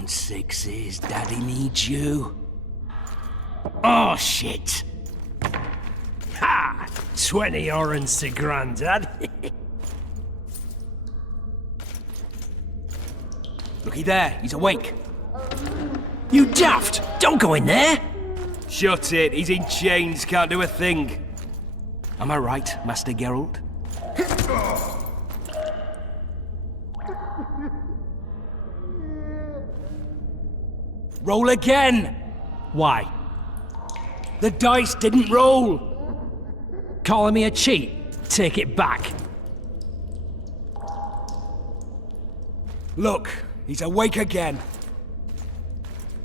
on, sixes. Daddy needs you. Oh, shit. Ha! 20 orens to Grandad. Looky there, he's awake. You daft! Don't go in there! Shut it, he's in chains, can't do a thing. Am I right, Master Geralt? Roll again! Why? The dice didn't roll! Calling me a cheat? Take it back. Look, he's awake again.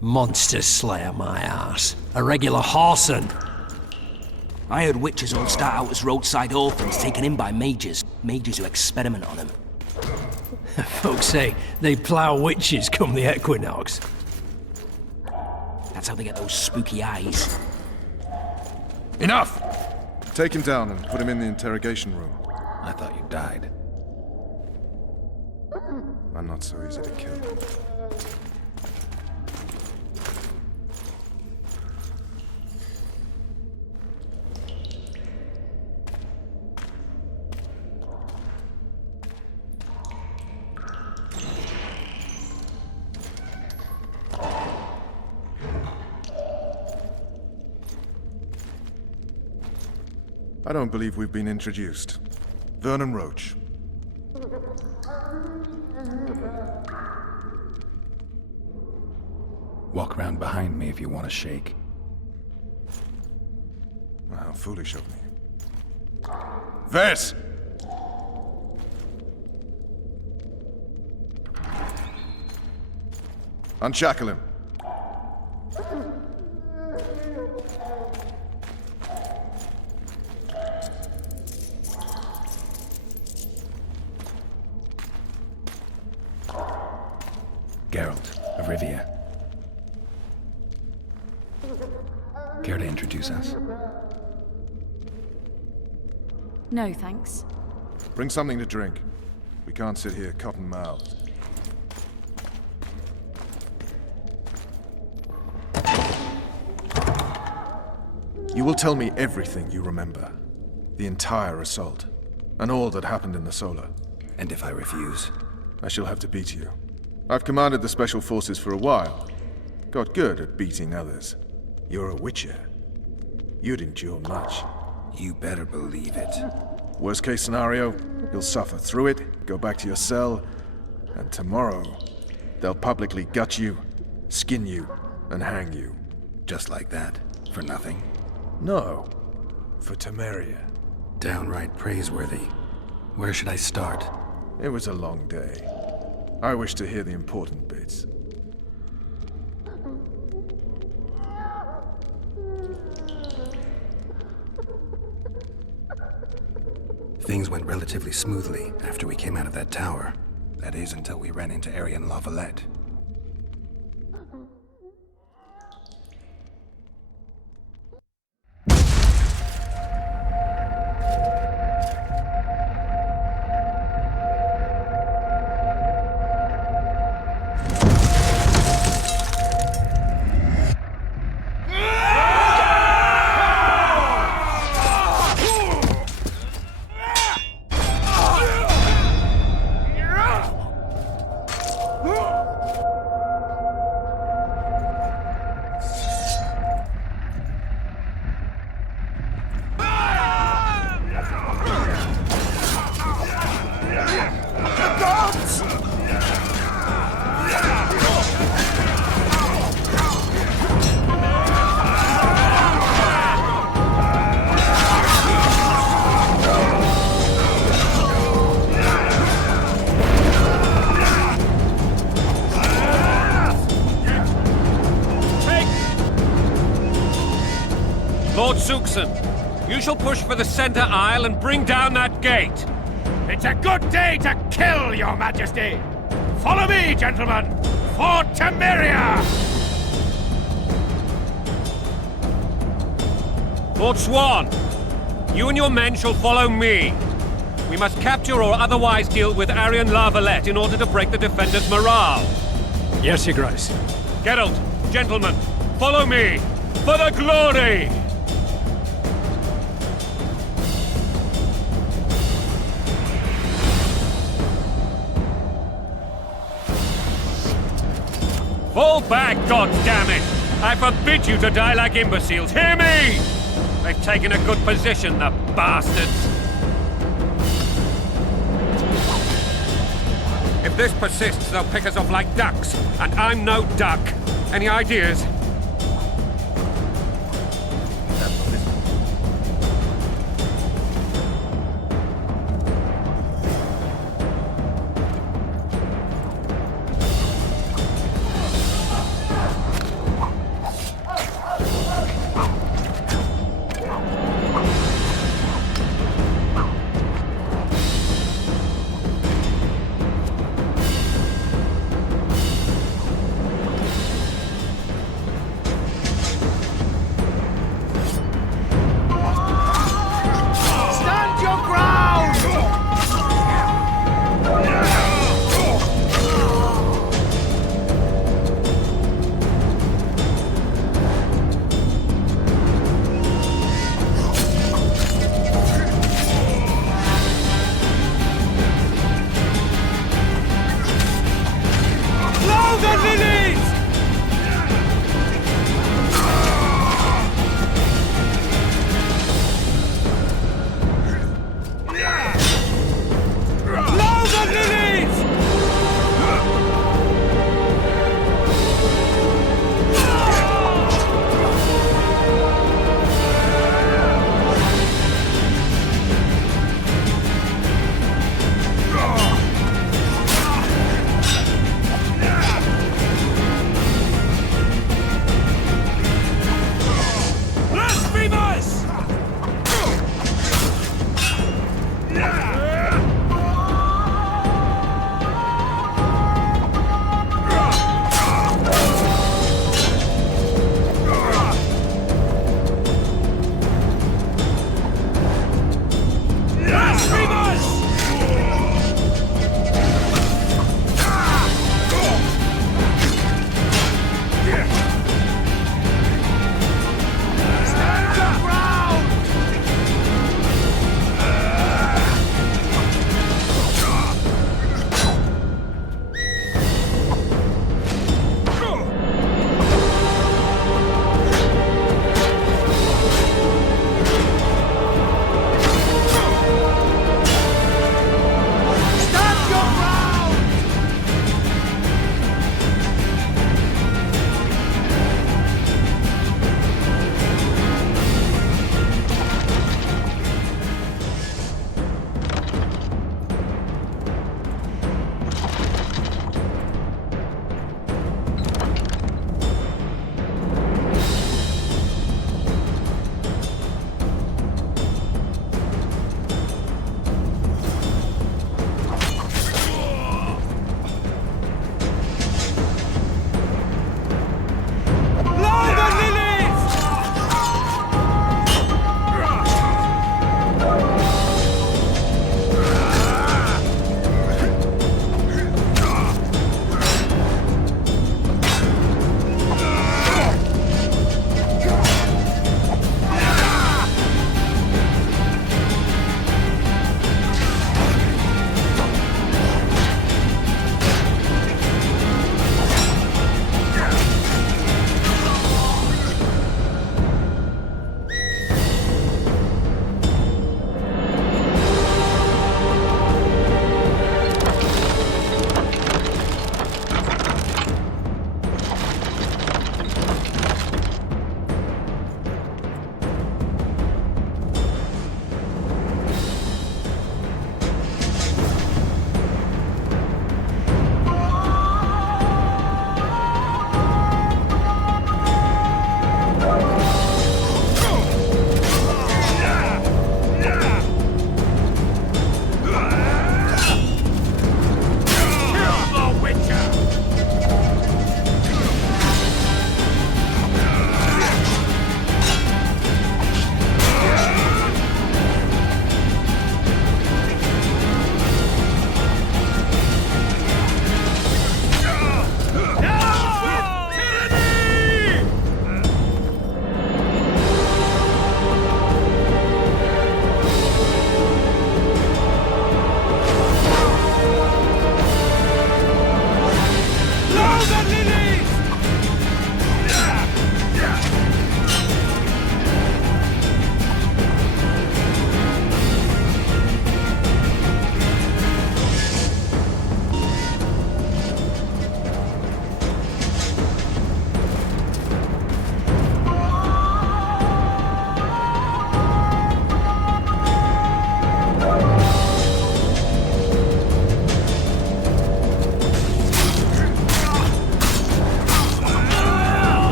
Monster slayer, my ass. A regular whoreson. I heard witches all start out as roadside orphans taken in by mages. Mages who experiment on them. Folks say they plough witches come the equinox. That's how they get those spooky eyes. Enough! Take him down and put him in the interrogation room. I thought you died. I'm not so easy to kill. I don't believe we've been introduced. Vernon Roach. Walk around behind me if you want to shake. How foolish of me. Ves! Unshackle him. Geralt of Rivia. Care to introduce us? No, thanks. Bring something to drink. We can't sit here cotton-mouthed. You will tell me everything you remember. The entire assault. And all that happened in the Solar. And if I refuse? I shall have to beat you. I've commanded the Special Forces for a while. Got good at beating others. You're a Witcher. You'd endure much. You better believe it. Worst case scenario, you'll suffer through it, go back to your cell, and tomorrow, they'll publicly gut you, skin you, and hang you. Just like that? For nothing? No, for Temeria. Downright praiseworthy. Where should I start? It was a long day. I wish to hear the important bits. Things went relatively smoothly after we came out of that tower. That is, until we ran into Arian Lavalette. Lord Suxon, you shall push for the center aisle and bring down that gate. It's a good day to kill, Your Majesty! Follow me, gentlemen, for Temeria! Lord Swan, you and your men shall follow me. We must capture or otherwise deal with Arian Lavalette in order to break the defenders' morale. Yes, Your Grace. Geralt, gentlemen, follow me! For the glory! Fall back, goddammit! I forbid you to die like imbeciles. Hear me! They've taken a good position, the bastards. If this persists, they'll pick us off like ducks, and I'm no duck. Any ideas?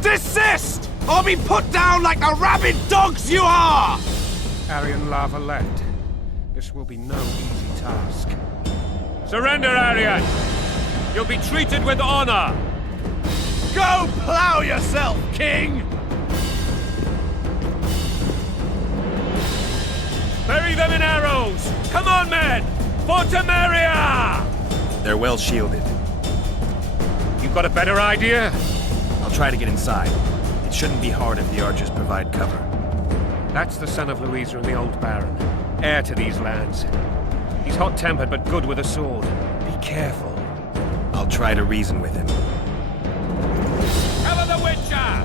Desist, or be put down like the rabid dogs you are! Aryan La Valette, this will be no easy task. Surrender, Aryan! You'll be treated with honor! Go plow yourself, king! Bury them in arrows! Come on, men! For Temeria! They're well shielded. You got a better idea? I'll try to get inside. It shouldn't be hard if the archers provide cover. That's the son of Louisa and the old Baron, heir to these lands. He's hot-tempered but good with a sword. Be careful. I'll try to reason with him. Cover the Witcher!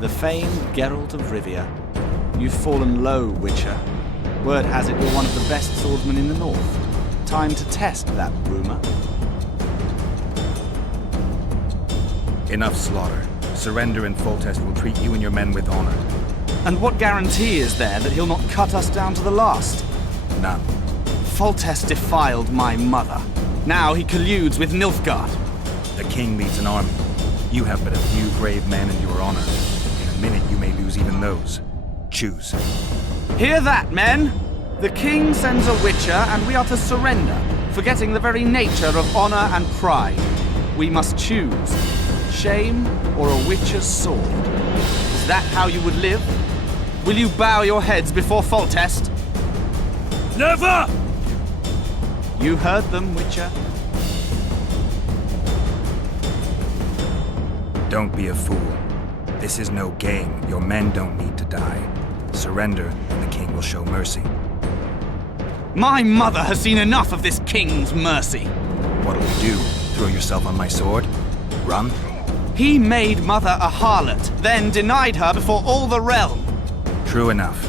The famed Geralt of Rivia. You've fallen low, Witcher. Word has it you're one of the best swordsmen in the north. Time to test that rumor. Enough slaughter. Surrender and Foltest will treat you and your men with honor. And what guarantee is there that he'll not cut us down to the last? None. Foltest defiled my mother. Now he colludes with Nilfgaard. The king leads an army. You have but a few brave men and your honor. In a minute you may lose even those. Choose. Hear that, men! The king sends a Witcher, and we are to surrender, forgetting the very nature of honor and pride. We must choose. Shame or a Witcher's sword. Is that how you would live? Will you bow your heads before Foltest? Never! You heard them, Witcher. Don't be a fool. This is no game. Your men don't need to die. Surrender, and the king will show mercy. My mother has seen enough of this king's mercy. What'll you do? Throw yourself on my sword? Run? He made mother a harlot, then denied her before all the realm. True enough.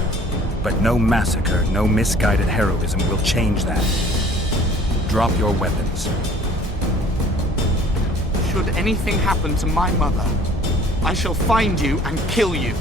But no massacre, no misguided heroism will change that. Drop your weapons. Should anything happen to my mother, I shall find you and kill you.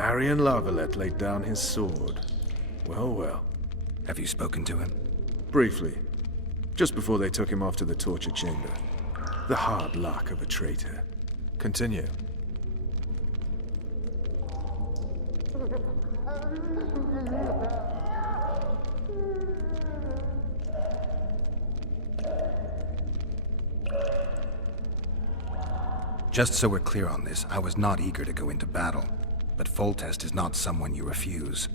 Aryan La Valette laid down his sword. Well, well. Have you spoken to him? Briefly. Just before they took him off to the torture chamber. The hard luck of a traitor. Continue. Just so we're clear on this, I was not eager to go into battle. But Foltest is not someone you refuse.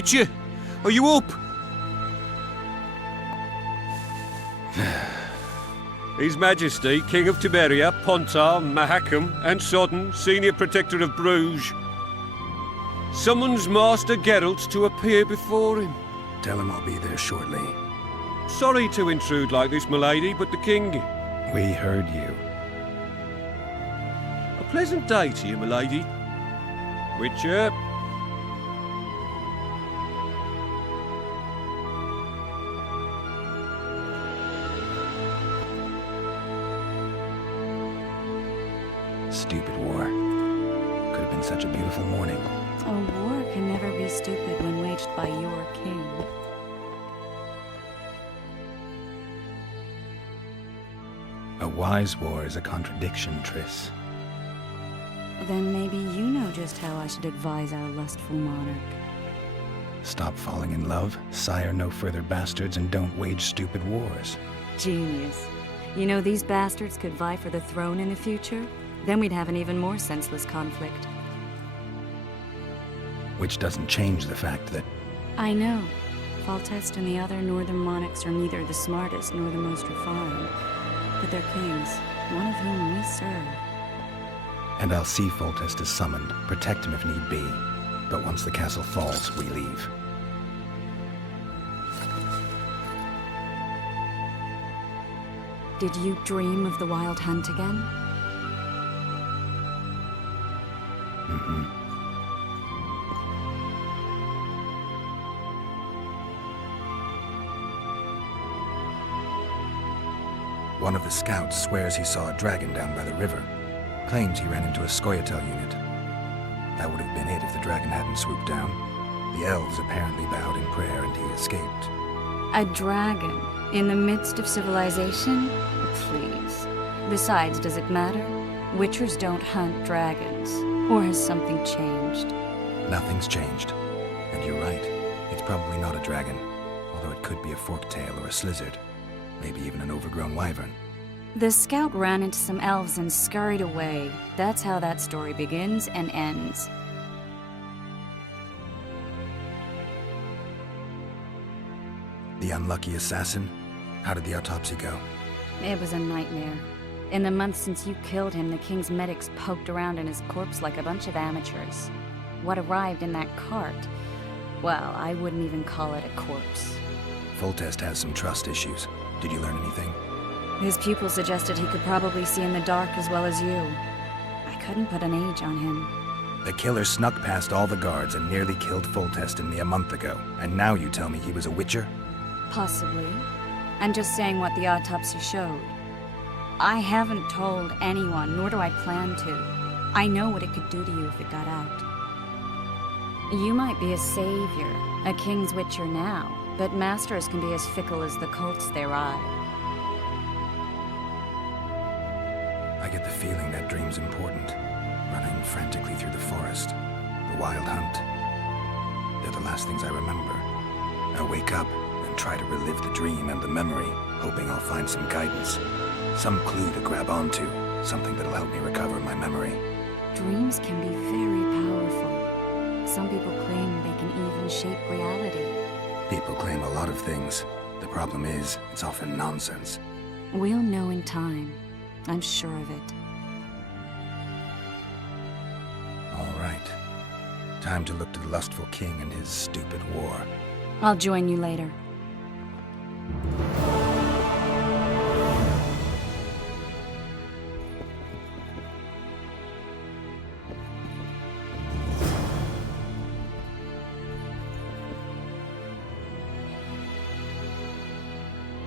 Witcher? Are you up? His Majesty, King of Tiberia, Pontar, Mahakam, and Sodden, Senior Protector of Bruges, summons Master Geralt to appear before him. Tell him I'll be there shortly. Sorry to intrude like this, milady, but the king... We heard you. A pleasant day to you, milady. Witcher. Stupid war. Could have been such a beautiful morning. A war can never be stupid when waged by your king. A wise war is a contradiction, Triss. Then maybe you know just how I should advise our lustful monarch. Stop falling in love, sire no further bastards, and don't wage stupid wars. Genius. You know these bastards could vie for the throne in the future? Then we'd have an even more senseless conflict. Which doesn't change the fact that... I know. Foltest and the other northern monarchs are neither the smartest nor the most refined. But they're kings, one of whom we serve. And I'll see Foltest is summoned, protect him if need be. But once the castle falls, we leave. Did you dream of the wild hunt again? One of the scouts swears he saw a dragon down by the river. Claims he ran into a Scoia'tael unit. That would have been it if the dragon hadn't swooped down. The elves apparently bowed in prayer and he escaped. A dragon? In the midst of civilization? Please. Besides, does it matter? Witchers don't hunt dragons. Or has something changed? Nothing's changed. And you're right. It's probably not a dragon. Although it could be a forktail or a slizzard. Maybe even an overgrown wyvern. The scout ran into some elves and scurried away. That's how that story begins and ends. The unlucky assassin? How did the autopsy go? It was a nightmare. In the months since you killed him, the king's medics poked around in his corpse like a bunch of amateurs. What arrived in that cart? Well, I wouldn't even call it a corpse. Foltest has some trust issues. Did you learn anything? His pupil suggested he could probably see in the dark as well as you. I couldn't put an age on him. The killer snuck past all the guards and nearly killed Foltest in me a month ago. And now you tell me he was a witcher? Possibly. I'm just saying what the autopsy showed. I haven't told anyone, nor do I plan to. I know what it could do to you if it got out. You might be a savior, a king's witcher now, but masters can be as fickle as the colts they ride. I get the feeling that dream's important. Running frantically through the forest. The wild hunt. They're the last things I remember. I wake up and try to relive the dream and the memory, hoping I'll find some guidance. Some clue to grab onto. Something that'll help me recover my memory. Dreams can be very powerful. Some people claim they can even shape reality. People claim a lot of things. The problem is, it's often nonsense. We'll know in time. I'm sure of it. All right. Time to look to the lustful king and his stupid war. I'll join you later.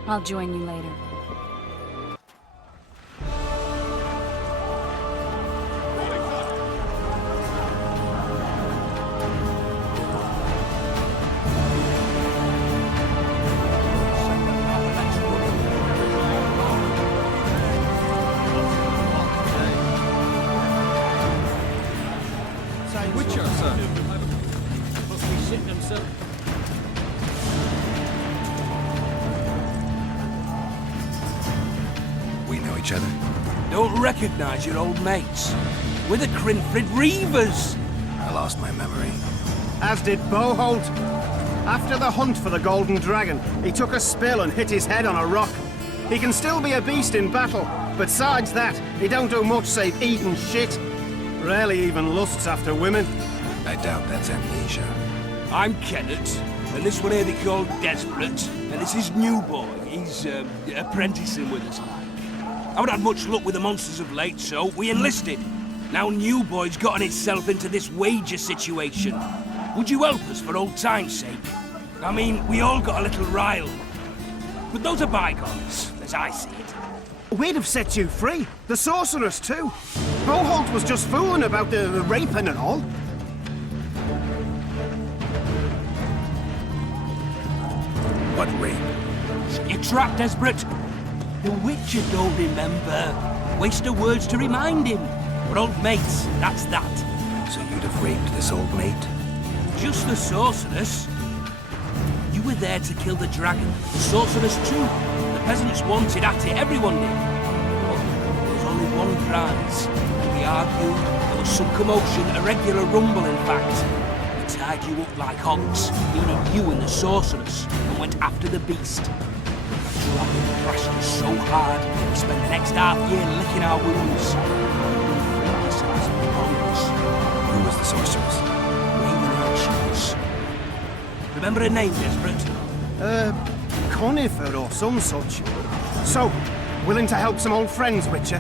I'll join you later. Witcher, sir. Must be shitting himself. We know each other? Don't recognize your old mates. We're the Crinfrid Reavers. I lost my memory. As did Boholt. After the hunt for the Golden Dragon, he took a spill and hit his head on a rock. He can still be a beast in battle, but besides that, he don't do much save eat and shit. Rarely even lusts after women. I doubt that's amnesia. I'm Kenneth, and this one here they call Desperate, and this is New Boy. He's apprenticing with us, like. I haven't had much luck with the monsters of late, so we enlisted. Now New Boy's gotten himself into this wager situation. Would you help us for old time's sake? I mean, we all got a little riled. But those are bygones, as I see it. We'd have set you free. The sorceress, too. Boholt was just fooling about the raping and all. What rape? You're trapped, Desperate. The Witcher don't remember. Waste of words to remind him. We're old mates, that's that. So you'd have raped this old mate? Just the sorceress. You were there to kill the dragon. The sorceress too. The peasants wanted at it, everyone did. But there was only one prize. We argued, there was some commotion, a regular rumble in fact. We tied you up like hogs, meaning you and the sorceress, and went after the beast. The dragon thrashed us so hard, we spent the next half year licking our wounds. Who was the sorceress? Remember her name, Desperate? Conifer or some such. So, willing to help some old friends, Witcher?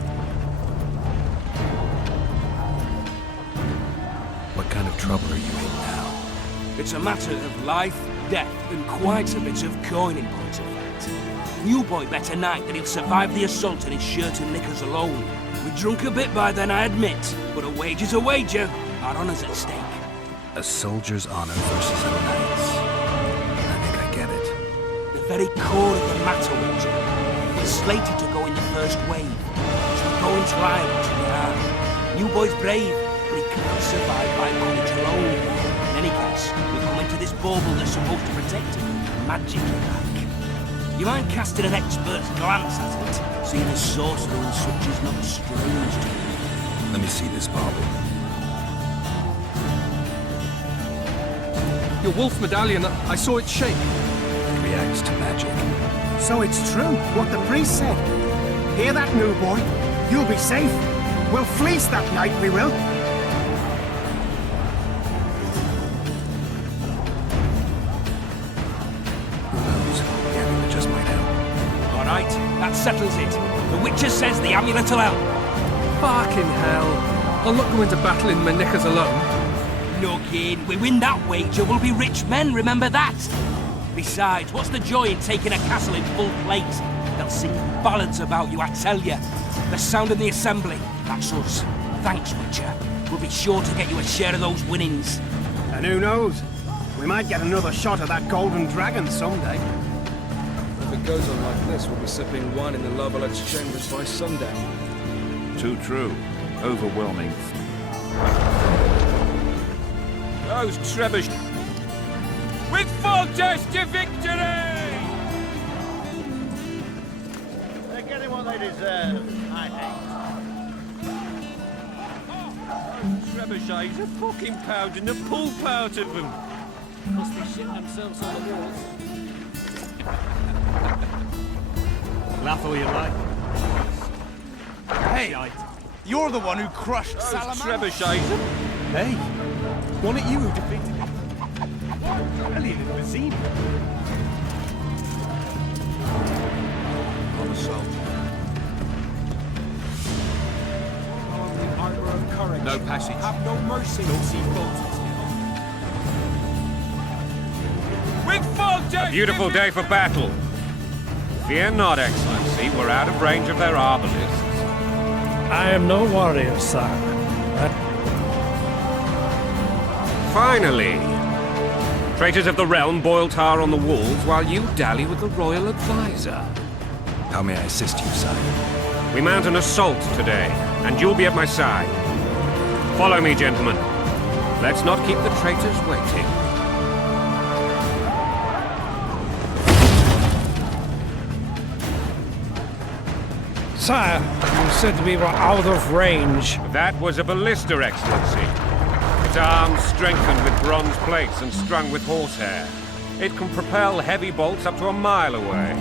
What kind of trouble are you in now? It's a matter of life, death, and quite a bit of coin in point of fact. New Boy bet tonight that he'll survive the assault and his shirt and knickers alone. We drunk a bit by then, I admit, but a wager's a wager. Our honour's at stake. A soldier's honor versus a knight's. I think I get it. The very core of the matter, Witcher. We're slated to go in the first wave. So we're going to Ireland, we are. New Boy's brave, but he can't survive by courage alone. In any case, we've come into this bauble that's supposed to protect him, magically like. You mind casting an expert's glance at it, seeing as sorcerer and such is not strange to you? Let me see this bauble. Your wolf medallion, I saw it shake. It reacts to magic. So it's true, what the priest said. Hear that, New Boy? You'll be safe. We'll fleece that night, we will. Who knows? The amulet just might help. All right, that settles it. The Witcher says the amulet'll help. Fucking hell. I'll not go into battle in my knickers alone. No kid, we win that wager, we'll be rich men, remember that? Besides, what's the joy in taking a castle in full plate? They'll sing ballads about you, I tell you. The sound in the assembly, that's us. Thanks, Witcher. We'll be sure to get you a share of those winnings. And who knows? We might get another shot at that Golden Dragon someday. If it goes on like this, we'll be sipping wine in the Lovelet's chambers by sundown. Too true. Overwhelming. Those Trebers... With Foltest to victory! They're getting what they deserve, I think. Those trebuchets are fucking pounding the pulp out of them. Must be shitting themselves on the walls. Laugh all you like. Hey, you're the one who crushed Those Salamanca. trebuchets are... Hey, wasn't it you who defeated Aurelian in Vizima? I'm a soldier. On the armor of courage. No passage. Have no mercy. Don't see faults. With Foltest! A beautiful day for battle. Fear not, Excellency. We're out of range of their arbalists. I am no warrior, sire. Finally! Traitors of the realm boil tar on the walls while you dally with the royal advisor. How may I assist you, sire? We mount an assault today, and you'll be at my side. Follow me, gentlemen. Let's not keep the traitors waiting. Sire, you said we were out of range. That was a ballista, Excellency. Its arms strengthened with bronze plates and strung with horsehair. It can propel heavy bolts up to a mile away.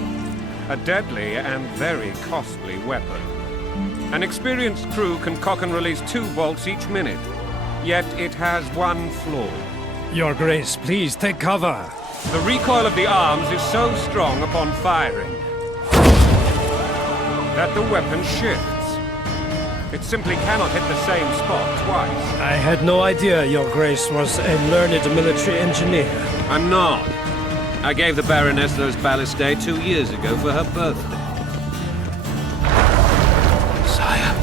A deadly and very costly weapon. An experienced crew can cock and release 2 bolts each minute. Yet it has one flaw. Your Grace, please take cover. The recoil of the arms is so strong upon firing that the weapon shifts. It simply cannot hit the same spot twice. I had no idea Your Grace was a learned military engineer. I'm not. I gave the Baroness those ballistae 2 years ago for her birthday. Sire.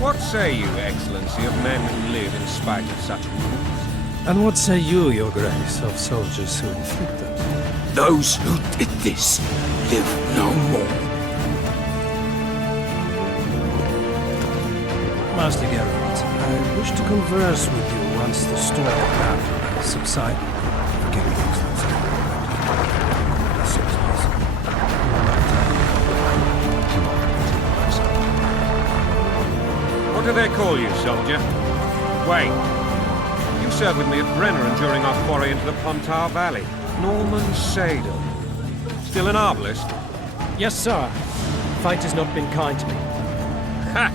What say you, Excellency, of men who live in spite of such rules? And what say you, Your Grace, of soldiers who inflict them? Those who did this live no more. Master Geralt, I wish to converse with you once the storm has subsided. Forgive me, Excellency. As soon as possible. What do they call you, soldier? Wait. You served with me at Brenner during our foray into the Pontar Valley. Norman Sadel. Still an arbalist? Yes, sir. Fate has not been kind to me. Ha!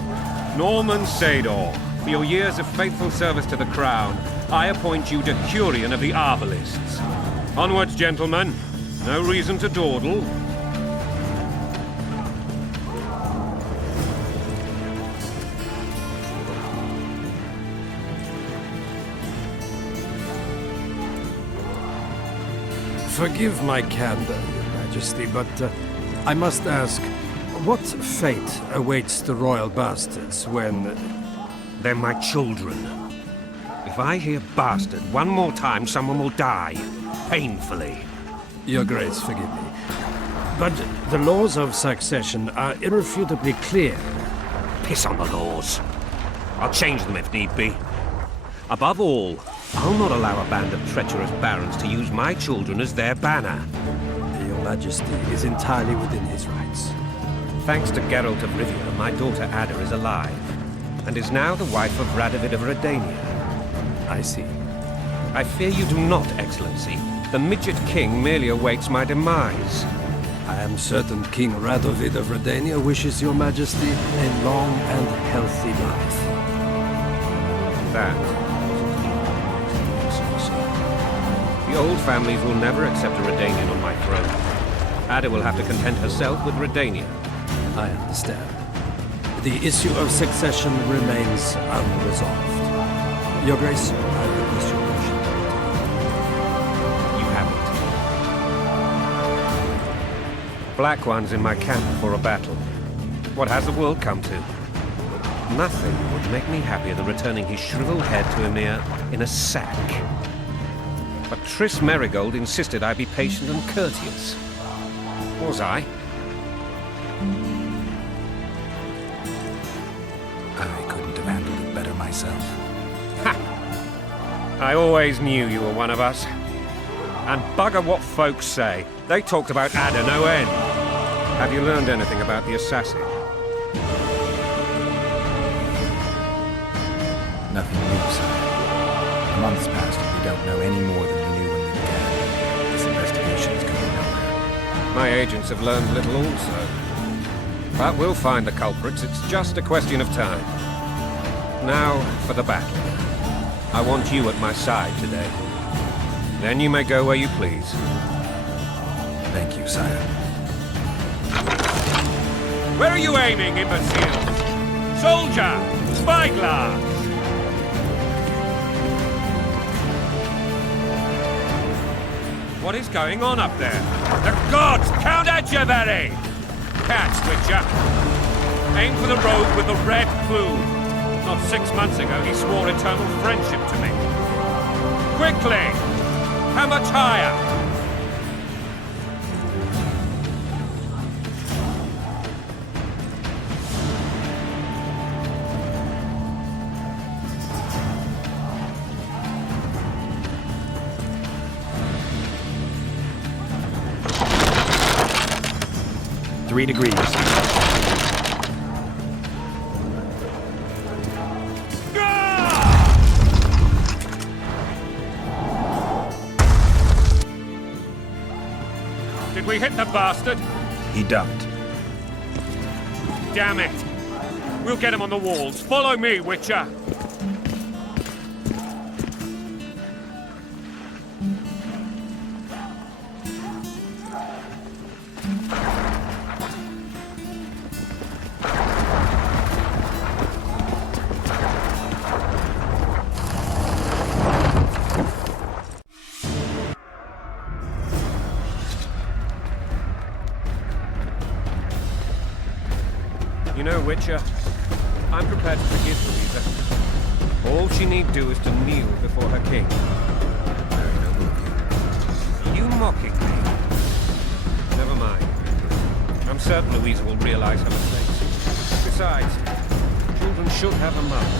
Norman Sador, for your years of faithful service to the Crown, I appoint you Decurion of the Arbalists. Onwards, gentlemen. No reason to dawdle. Forgive my candor, Your Majesty, but I must ask, what fate awaits the royal bastards when... They're my children. If I hear bastard one more time, someone will die. Painfully. Your Grace, forgive me. But the laws of succession are irrefutably clear. Piss on the laws. I'll change them if need be. Above all, I'll not allow a band of treacherous barons to use my children as their banner. Your Majesty is entirely within his rights. Thanks to Geralt of Rivia, my daughter Ada is alive, and is now the wife of Radovid of Redania. I see. I fear you do not, Excellency. The midget king merely awaits my demise. I am certain King Radovid of Redania wishes Your Majesty a long and healthy life. That wasn't easy, Excellency. The old families will never accept a Redanian on my throne. Ada will have to content herself with Redania. I understand. The issue of succession remains unresolved. Your Grace, I request your permission. You have it. Black One's in my camp for a battle. What has the world come to? Nothing would make me happier than returning his shriveled head to Emir in a sack. But Triss Merigold insisted I be patient and courteous. Was I? I couldn't have handled it better myself. Ha! I always knew you were one of us. And bugger what folks say. They talked about Ada no end. Have you learned anything about the assassin? Nothing new, sire. A month's passed and we don't know any more than we knew when we began. This investigation is going nowhere. My agents have learned little also. But we'll find the culprits. It's just a question of time. Now for the battle. I want you at my side today. Then you may go where you please. Thank you, sire. Where are you aiming, imbeciles? Soldier! Spyglass! What is going on up there? The gods! Count Etcheverry! Catch, Witcher! Aim for the rogue with the red plume. Not 6 months ago, he swore eternal friendship to me. Quickly! How much higher? Three degrees. we hit the bastard? He ducked. Damn it! We'll get him on the walls. Follow me, Witcher! You know, Witcher, I'm prepared to forgive Louisa. All she need do is to kneel before her king. Very noble of you. You mocking me? Never mind. I'm certain Louisa will realize her mistakes. Besides, children should have a mother.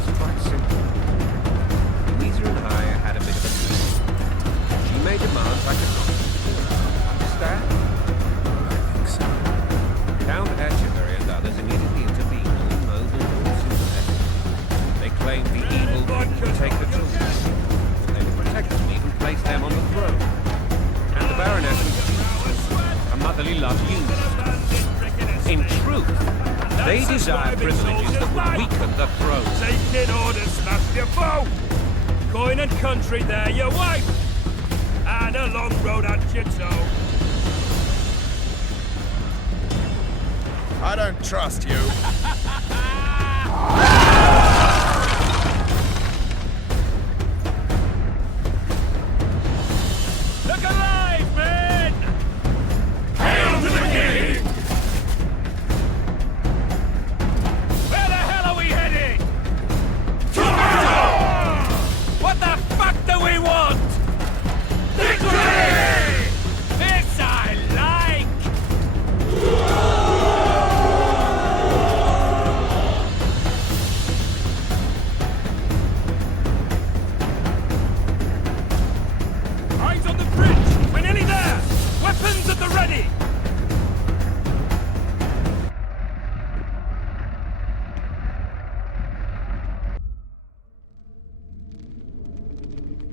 It's quite simple. Louisa and I had a bit of a feud. She made demands I could not fulfill. Understand? Count Etcheverry and others immediately intervened, all noble, all sympathetic. They claimed the evil king would take the children. They would protect them, even place them on the throne. And the Baroness was used. Her motherly love used. In truth, they desire privileges that would weaken the throne. Taking orders, smash your foe! Coin and country, there your wife! And a long road at your toe. I don't trust you. Look alive, men! Hail to the king! Where the hell are we headed? Comienzo! What the fuck do we want? Victory! This I like! Eyes on the bridge! We're nearly there! Weapons at the ready!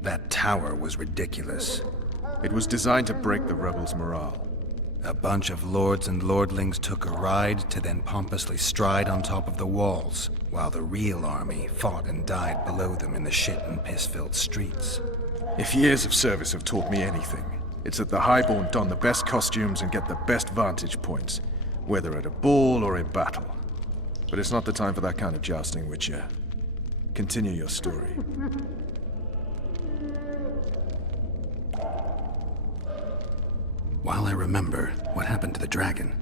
That tower was ridiculous. It was designed to break the rebels' morale. A bunch of lords and lordlings took a ride to then pompously stride on top of the walls, while the real army fought and died below them in the shit and piss-filled streets. If years of service have taught me anything, it's that the Highborn don the best costumes and get the best vantage points, whether at a ball or in battle. But it's not the time for that kind of jousting, Witcher. Continue your story. While I remember, what happened to the dragon?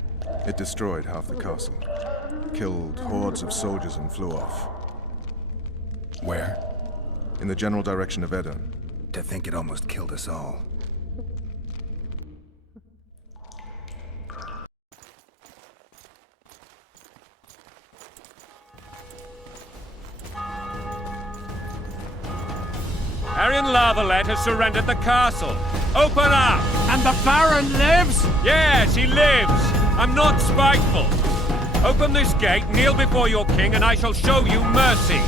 It destroyed half the castle, killed hordes of soldiers and flew off. Where? In the general direction of Edon. To think it almost killed us all. Arian Lavalette has surrendered the castle. Open up! And the Baron lives? Yes, he lives. I'm not spiteful. Open this gate, kneel before your king, and I shall show you mercy.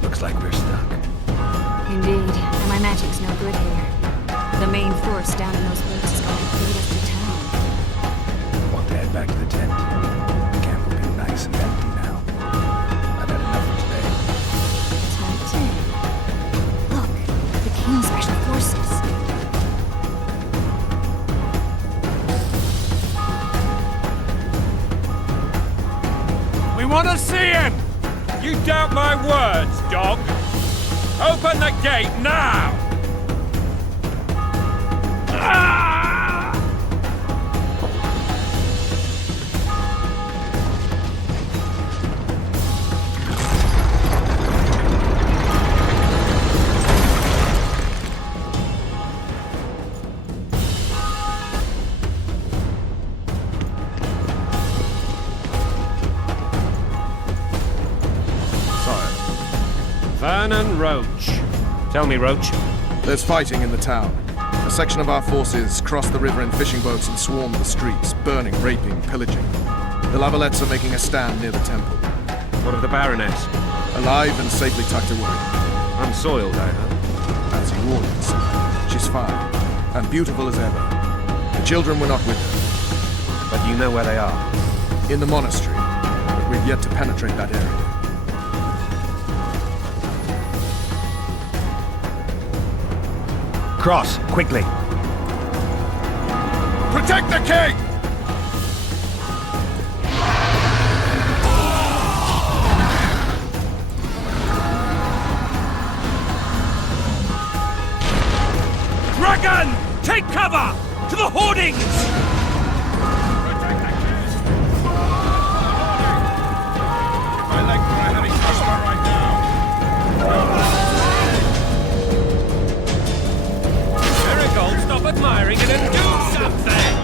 Looks like we're stuck. Indeed, and my magic's no good here. The main force down in those boats is going to lead us to town. Want to head back to the tent? The camp will be nice and empty now. I've had enough for today. Tempting. Look, the King's Special Forces. We want to see him! You doubt my words, dog? Open the gate now! Vernon Roach. Tell me, Roach. There's fighting in the town. A section of our forces crossed the river in fishing boats and swarmed the streets, burning, raping, pillaging. The Lavalettes are making a stand near the temple. What of the Baroness? Alive and safely tucked away. Unsoiled, I hope. As you ordered, sir. She's fine. and beautiful as ever. The children were not with her. But you know where they are? In the monastery, but we've yet to penetrate that area. Cross, quickly. Protect the king! Dragon! Take cover! To the hoardings! Stop admiring it and do something!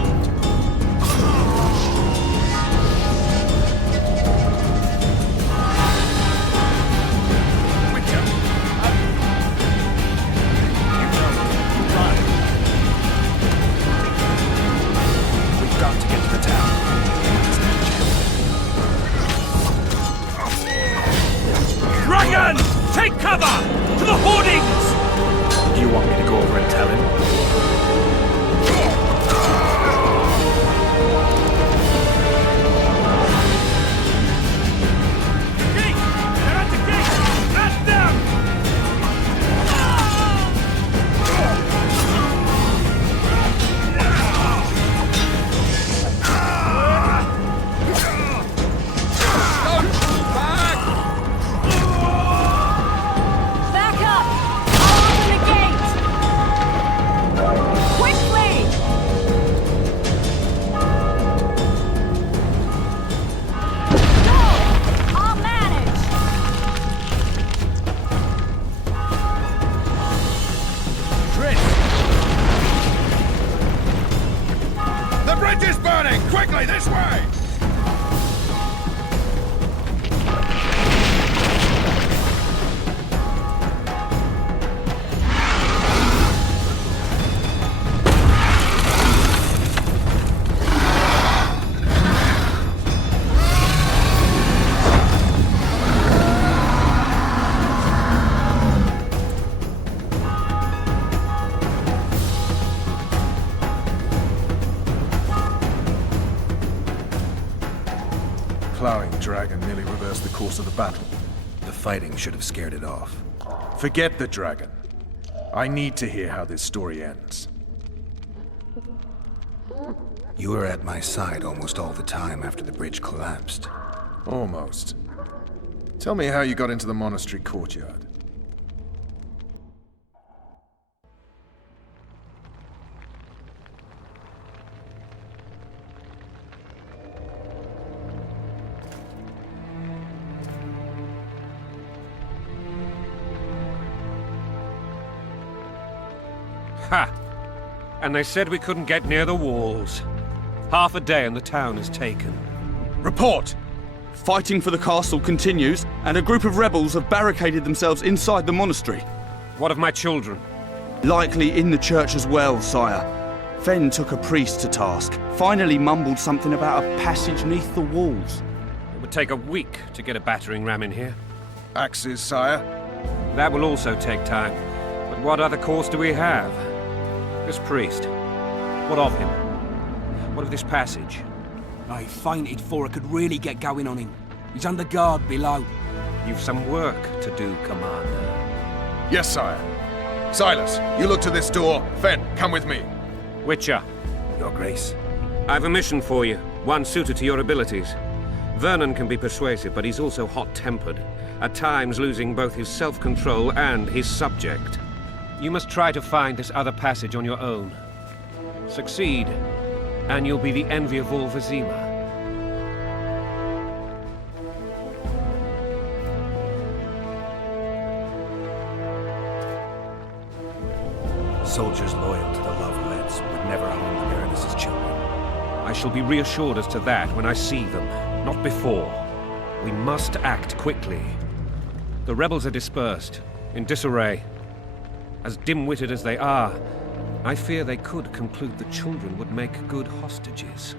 Witcher! We've got to get to the town. Dragon! Take cover! To the hoardings! Do you want me to go over and tell him? Quickly, this way! Plowing dragon nearly reversed the course of the battle. The fighting should have scared it off. Forget the dragon. I need to hear how this story ends. You were at my side almost all the time after the bridge collapsed. Almost. Tell me how you got into the monastery courtyard. Ha! And they said we couldn't get near the walls. Half a day and the town is taken. Report! Fighting for the castle continues, and a group of rebels have barricaded themselves inside the monastery. What of my children? Likely in the church as well, sire. Fen took a priest to task, finally mumbled something about a passage neath the walls. It would take a week to get a battering ram in here. Axes, sire? That will also take time. But what other course do we have? This priest. What of him? What of this passage? I fainted before I could really get going on him. He's under guard below. You've some work to do, Commander. Yes, sire. Silas, you look to this door. Fen, come with me. Witcher. Your Grace. I've a mission for you, one suited to your abilities. Vernon can be persuasive, but he's also hot-tempered, at times losing both his self-control and his subject. You must try to find this other passage on your own. Succeed, and you'll be the envy of all Vizima. Soldiers loyal to the Lovelettes would never harm the Baroness's children. I shall be reassured as to that when I see them, not before. We must act quickly. The rebels are dispersed, in disarray. As dim-witted as they are, I fear they could conclude the children would make good hostages.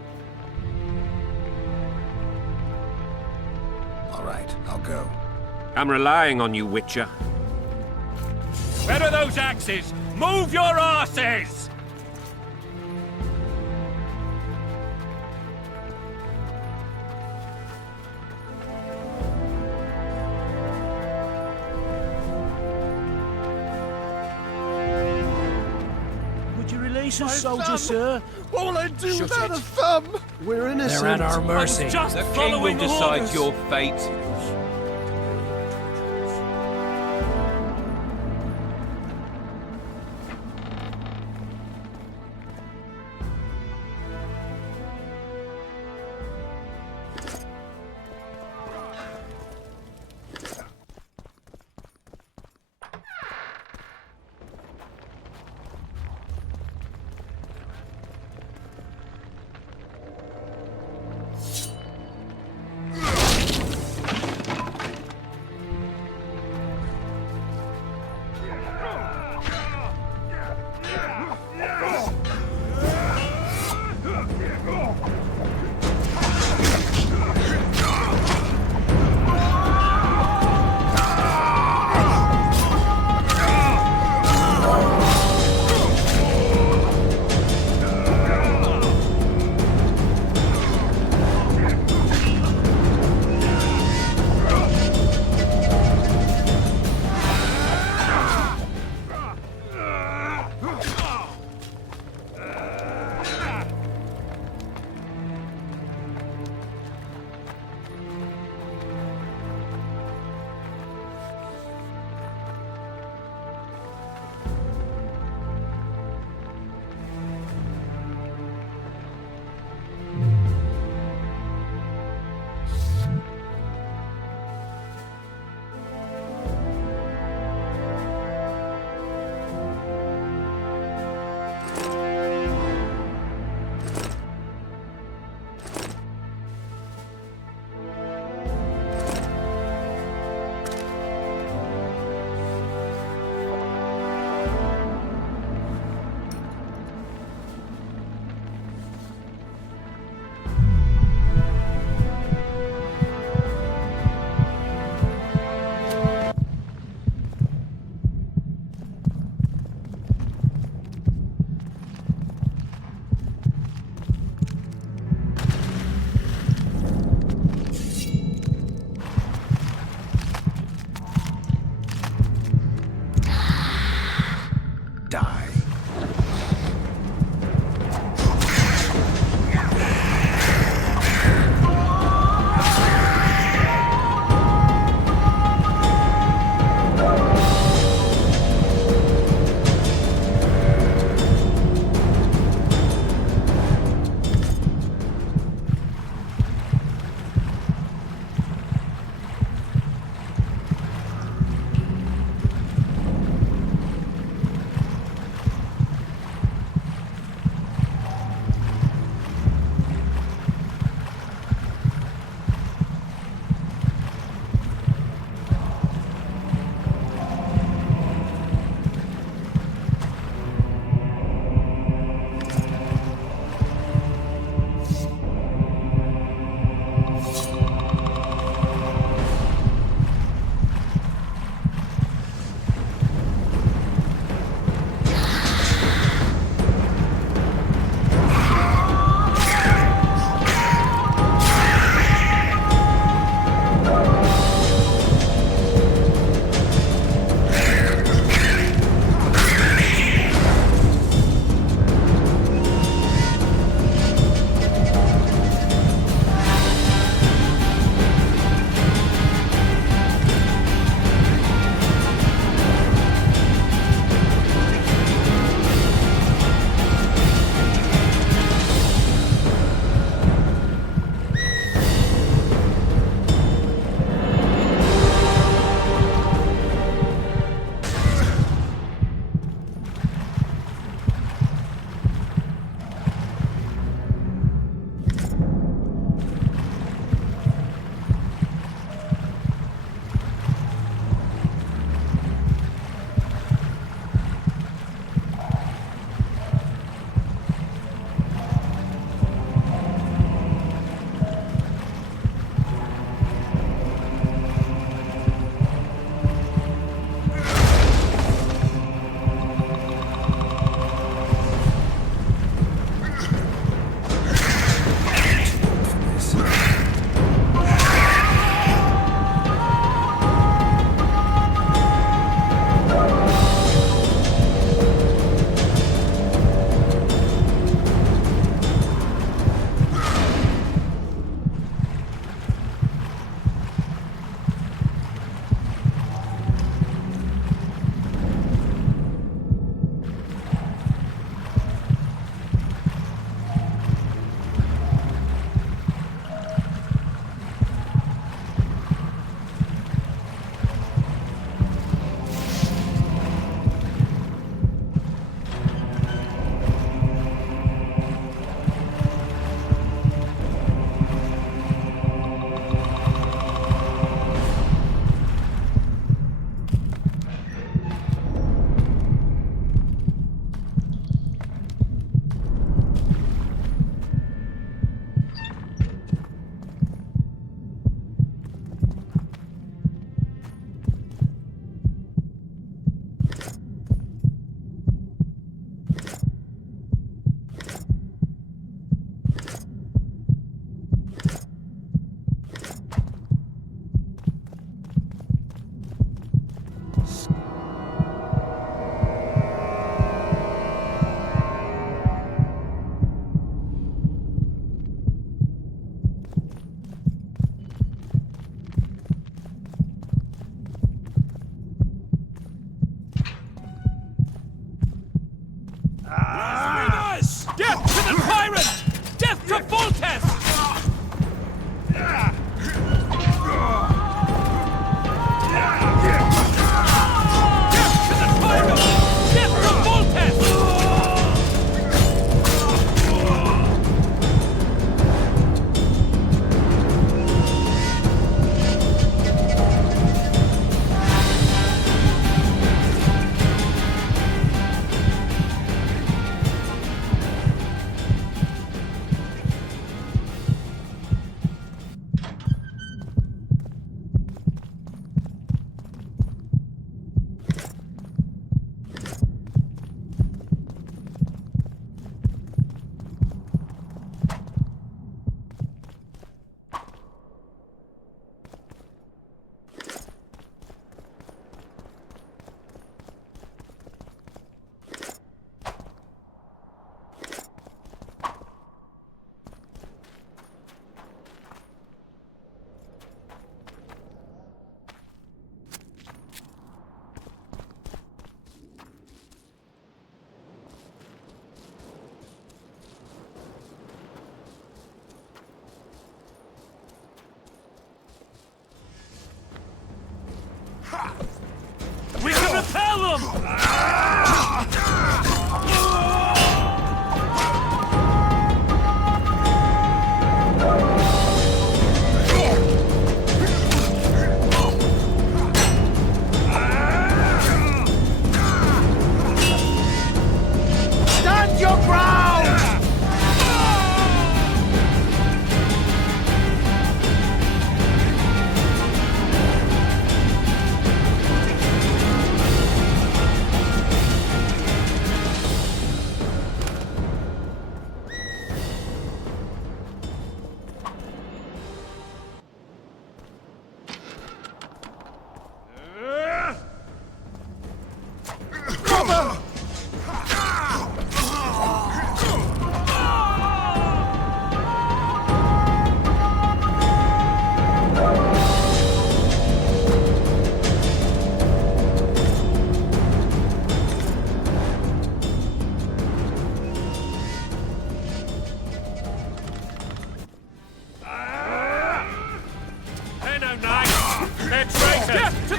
All right, I'll go. I'm relying on you, Witcher. Where are those axes? Move your asses! decent soldier, sir. What will I do Shut without it. a thumb? We're innocent. They're at our mercy. Just The king will following decide orders. your fate.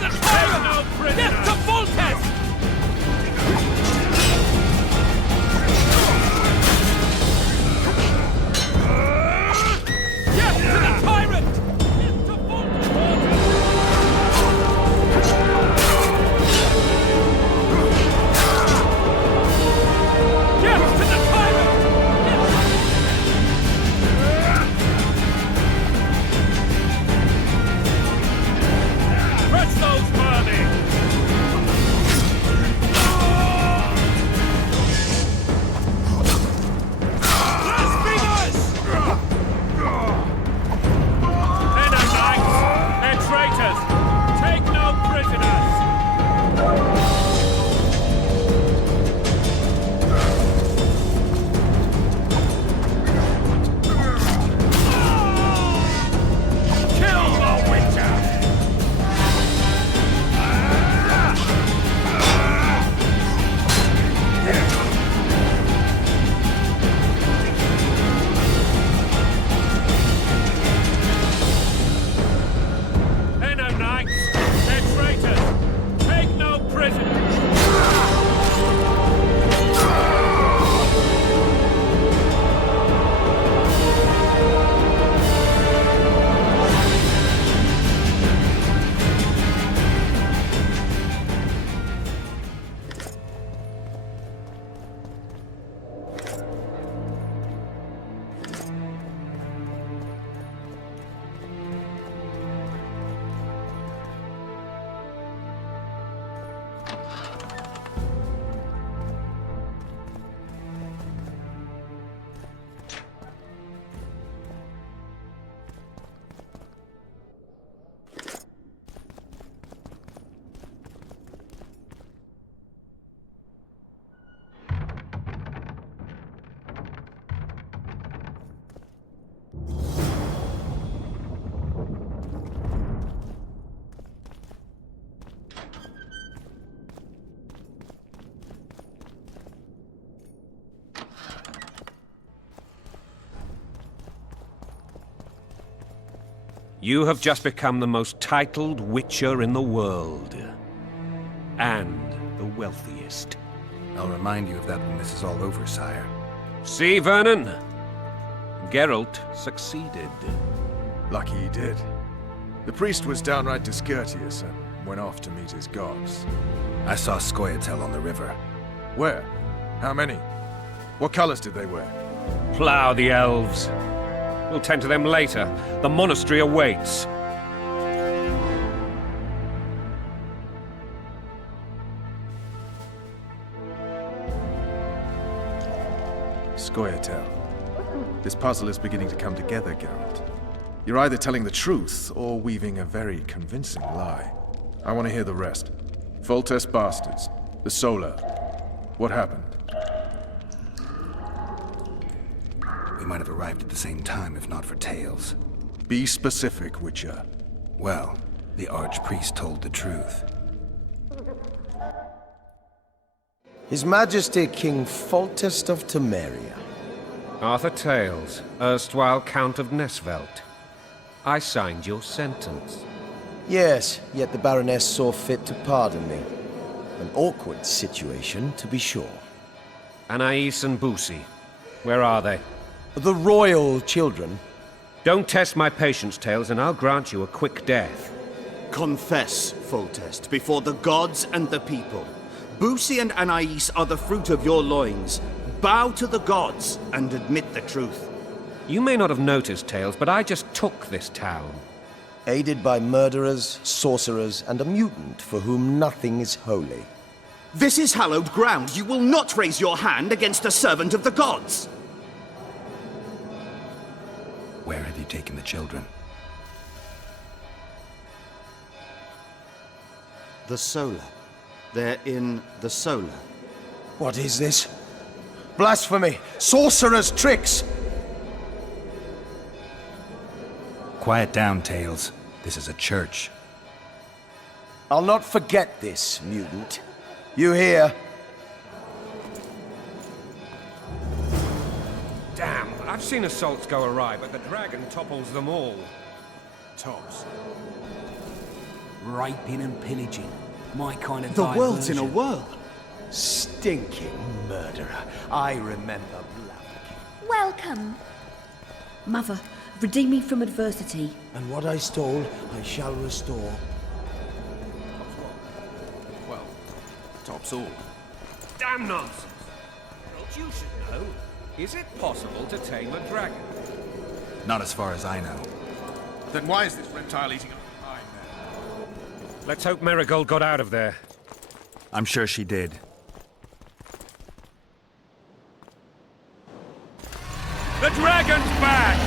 the tyrant! No prisoners! Death to Foltest! Death to the tyrant! Death to Foltest! Death to the tyrant! Press those vermin! Blasphemers! They're no knights! They're traitors! Take no prisoners! Kill the Witcher! They're no knights! They're traitors! Take no prisoners! You have just become the most titled Witcher in the world. And the wealthiest. I'll remind you of that when this is all over, sire. See, Vernon? Geralt succeeded. Lucky he did. The priest was downright discourteous and went off to meet his gods. I saw Scoia'tael on the river. Where? How many? What colors did they wear? Plough the elves. We'll tend to them later. The monastery awaits. Scoia'tael. This puzzle is beginning to come together, Geralt. You're either telling the truth or weaving a very convincing lie. I want to hear the rest. Foltest bastards. The Solar. What happened? We might have arrived at the same time if not for tales. Be specific, Witcher. Well, the Archpriest told the truth. His Majesty King Foltest of Temeria. Arthur Tales, erstwhile Count of Nesvelt. I signed your sentence. Yes, yet the Baroness saw fit to pardon me. An awkward situation, to be sure. Anais and Boussy, where are they? The royal children. Don't test my patience, Tales, and I'll grant you a quick death. Confess, Foltest, before the gods and the people. Boussy and Anais are the fruit of your loins. Bow to the gods and admit the truth. You may not have noticed, Tales, but I just took this town. Aided by murderers, sorcerers, and a mutant for whom nothing is holy. This is hallowed ground. You will not raise your hand against a servant of the gods. Where had he taken the children? The Solar. They're in the Solar. What is this? Blasphemy! Sorcerer's tricks! Quiet down, Tales. This is a church. I'll not forget this, mutant. You hear? Damn, I've seen assaults go awry, but the dragon topples them all. Tops. raping and pillaging. My kind of The world's in a diversion. whirl. Stinking murderer. I remember Welcome. Mother, redeem me from adversity. And what I stole, I shall restore. Well, tops all. Damn nonsense! Geralt, you should know. Is it possible to tame a dragon? Not as far as I know. Then why is this reptile eating up the pine there? Let's hope Marigold got out of there. I'm sure she did. The dragon's back!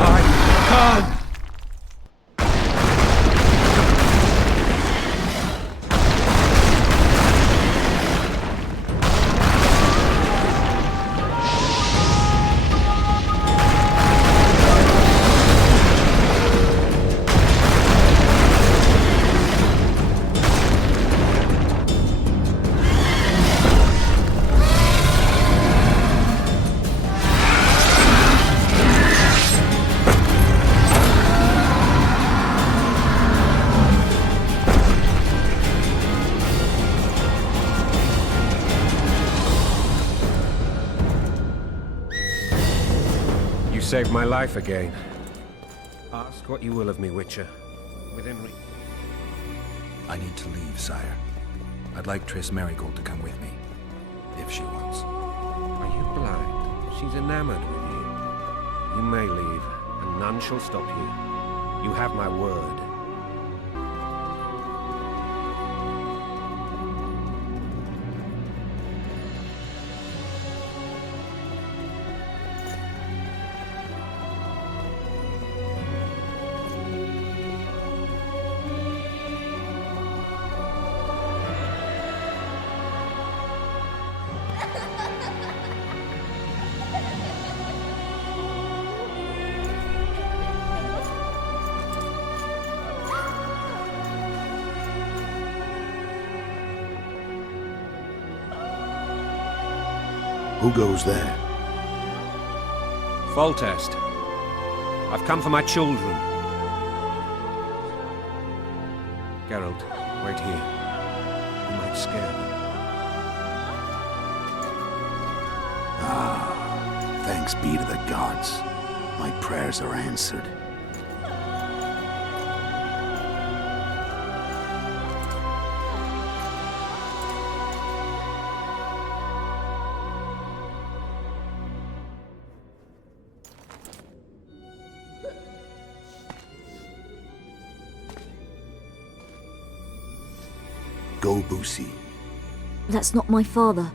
I can't! You saved my life again. Ask what you will of me, Witcher. Within reach. I need to leave, sire. I'd like Triss Marigold to come with me, if she wants. Are you blind? She's enamored with you. You may leave, and none shall stop you. You have my word. Who goes there? Foltest. I've come for my children. Geralt, wait here. You might scare them. Ah, thanks be to the gods. My prayers are answered. Go, Boosie. That's not my father.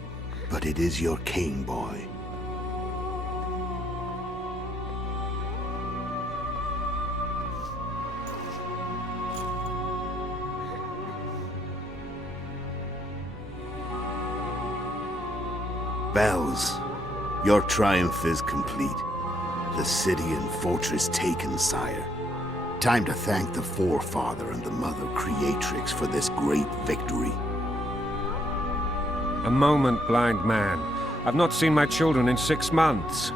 But it is your king, boy. Bells, your triumph is complete. The city and fortress taken, sire. Time to thank the Forefather and the Mother Creatrix for this great victory. A moment, blind man. I've not seen my children in 6 months.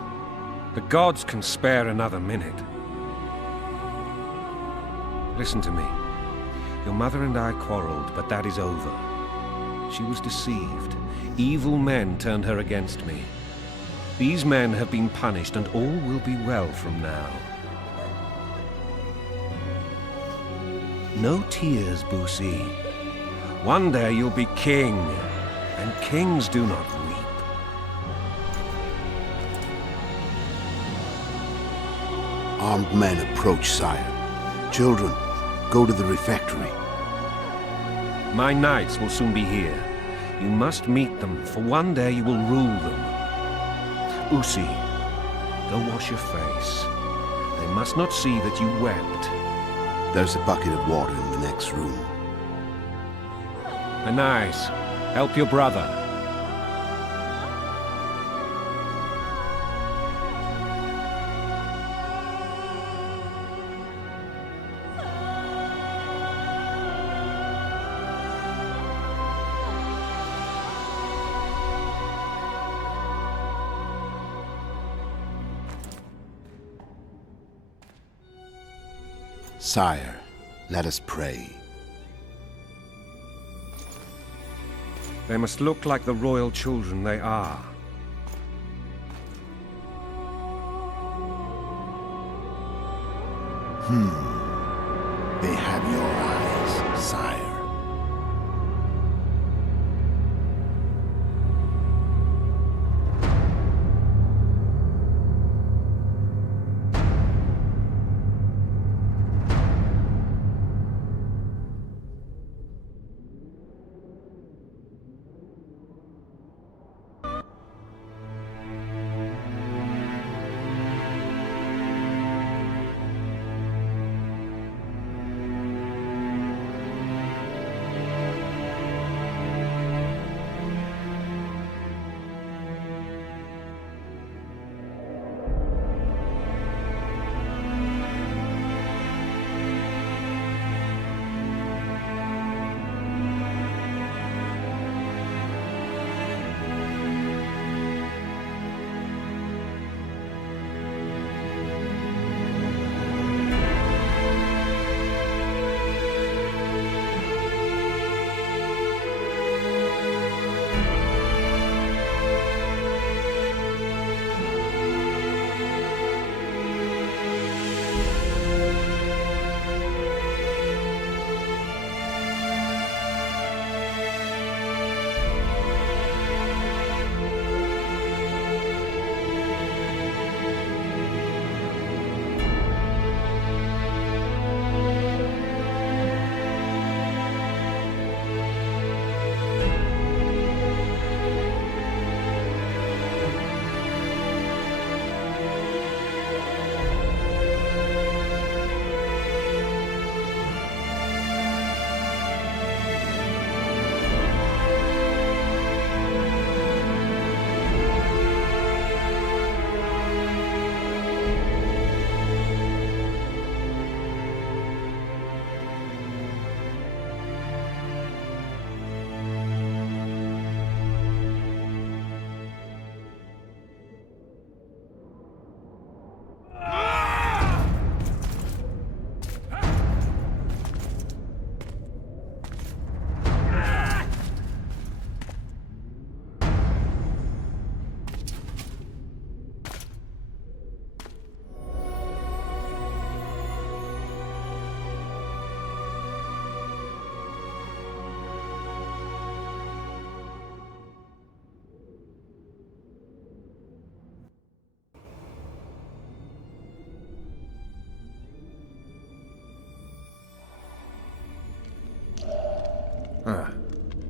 The gods can spare another minute. Listen to me. Your mother and I quarreled, but that is over. She was deceived. Evil men turned her against me. These men have been punished, and all will be well from now. No tears, Boosie. One day you'll be king, and kings do not weep. Armed men approach, sire. Children, go to the refectory. My knights will soon be here. You must meet them, for one day you will rule them. Boosie, go wash your face. They must not see that you wept. There's a bucket of water in the next room. Anais, help your brother. Sire, let us pray. They must look like the royal children they are. They have your eyes, sire.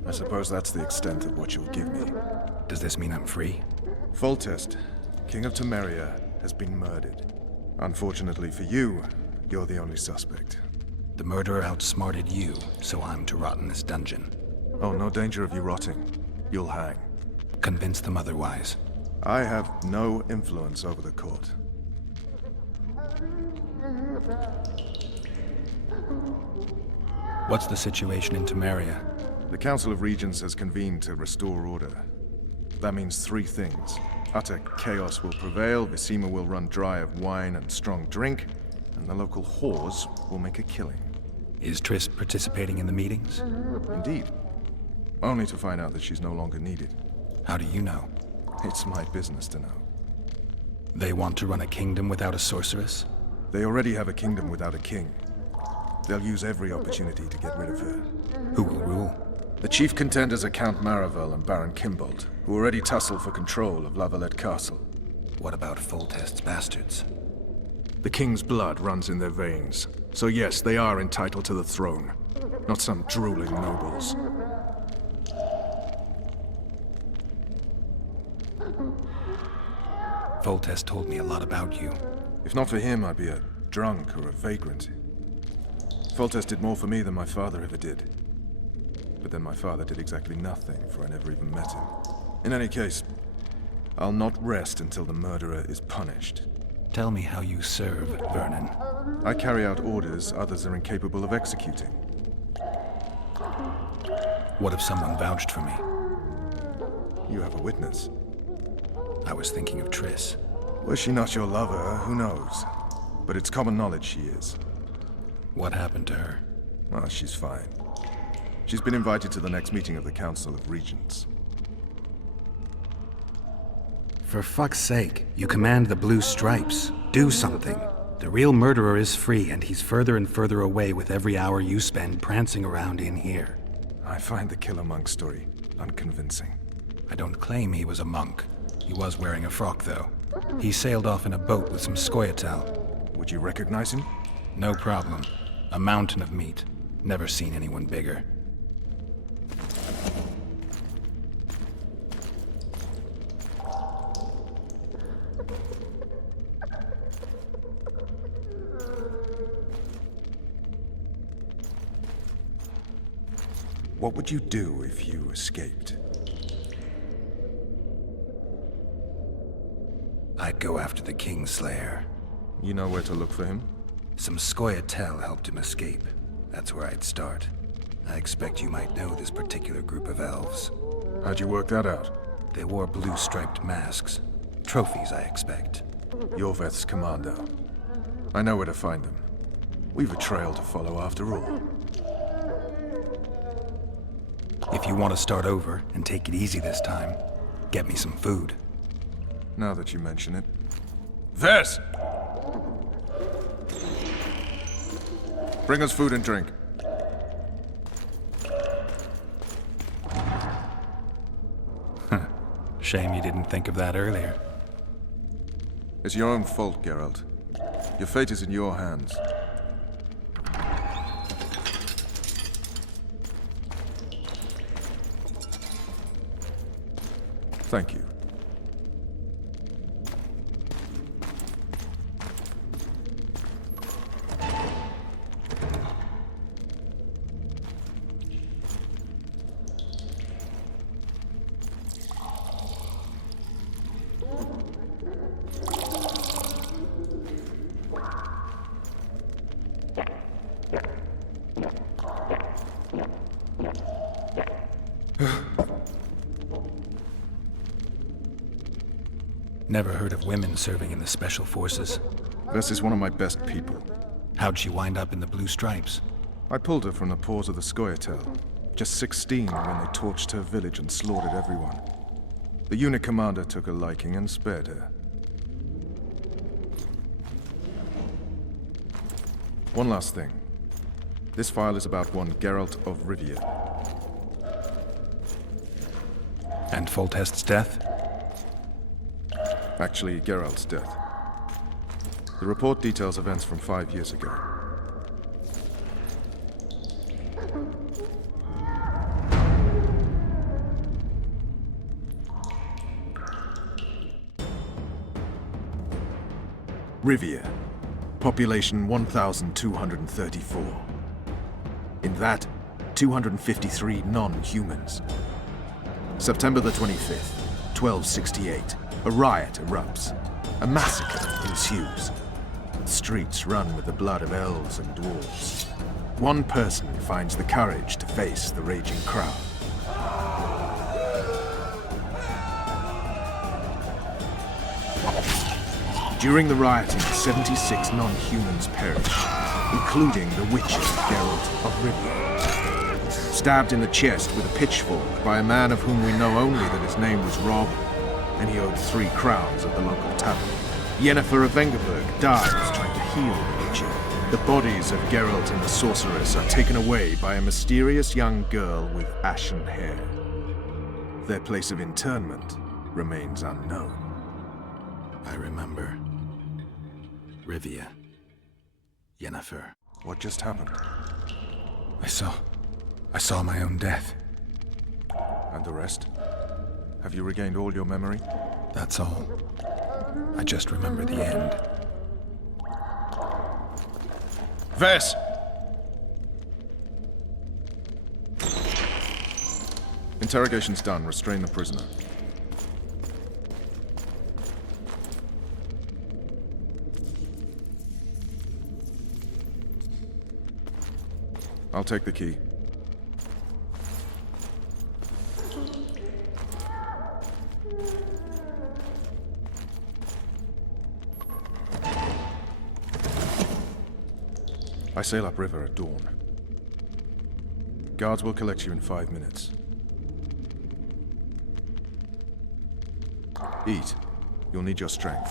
I suppose that's the extent of what you'll give me. Does this mean I'm free? Foltest, King of Temeria, has been murdered. Unfortunately for you, you're the only suspect. The murderer outsmarted you, so I'm to rot in this dungeon. Oh, no danger of you rotting. You'll hang. Convince them otherwise. I have no influence over the court. What's the situation in Temeria? The Council of Regents has convened to restore order. That means three things. Utter chaos will prevail, Visima will run dry of wine and strong drink, and the local whores will make a killing. Is Triss participating in the meetings? Indeed. Only to find out that she's no longer needed. How do you know? It's my business to know. They want to run a kingdom without a sorceress? They already have a kingdom without a king. They'll use every opportunity to get rid of her. Who will rule? The chief contenders are Count Maravel and Baron Kimbold, who already tussle for control of Lavalette Castle. What about Foltest's bastards? The king's blood runs in their veins, so yes, they are entitled to the throne, not some drooling nobles. Foltest told me a lot about you. If not for him, I'd be a drunk or a vagrant. Foltest did more for me than my father ever did. But then my father did exactly nothing, for I never even met him. In any case, I'll not rest until the murderer is punished. Tell me how you serve, Vernon. I carry out orders others are incapable of executing. What if someone vouched for me? You have a witness. I was thinking of Triss. Was she not your lover? Who knows? But it's common knowledge she is. What happened to her? Oh, she's fine. She's been invited to the next meeting of the Council of Regents. For fuck's sake, you command the Blue Stripes. Do something. The real murderer is free, and he's further and further away with every hour you spend prancing around in here. I find the Killer Monk story unconvincing. I don't claim he was a monk. He was wearing a frock, though. He sailed off in a boat with some Scoia'tael. Would you recognize him? No problem. A mountain of meat. Never seen anyone bigger. What would you do if you escaped? I'd go after the Kingslayer. You know where to look for him? Some Scoia'tael helped him escape. That's where I'd start. I expect you might know this particular group of elves. How'd you work that out? They wore blue-striped masks. Trophies, I expect. Yorveth's commando. I know where to find them. We've a trail to follow after all. If you want to start over and take it easy this time, get me some food. Now that you mention it. Ves! Bring us food and drink. Shame you didn't think of that earlier. It's your own fault, Geralt. Your fate is in your hands. Thank you. Never heard of women serving in the Special Forces. Ves is one of my best people. How'd she wind up in the Blue Stripes? I pulled her from the paws of the Scoia'tael. Just 16 when they torched her village and slaughtered everyone. The unit commander took a liking and spared her. One last thing. This file is about one Geralt of Rivia. And Foltest's death? Actually, Geralt's death. The report details events from 5 years ago. Rivia. Population 1,234. In that, 253 non-humans. September the 25th, 1268. A riot erupts. A massacre ensues. The streets run with the blood of elves and dwarves. One person finds the courage to face the raging crowd. During the rioting, 76 non-humans perished, including the witcher Geralt of Rivia. Stabbed in the chest with a pitchfork by a man of whom we know only that his name was Rob, and he owed 3 crowns at the local tavern. Yennefer of Vengerberg dies trying to heal the witcher. The bodies of Geralt and the sorceress are taken away by a mysterious young girl with ashen hair. Their place of interment remains unknown. I remember. Rivia. Yennefer. What just happened? I saw my own death. And the rest? Have you regained all your memory? That's all. I just remember the end. Ves! Interrogation's done. Restrain the prisoner. I'll take the key. I sail upriver at dawn. Guards will collect you in 5 minutes. Eat. You'll need your strength.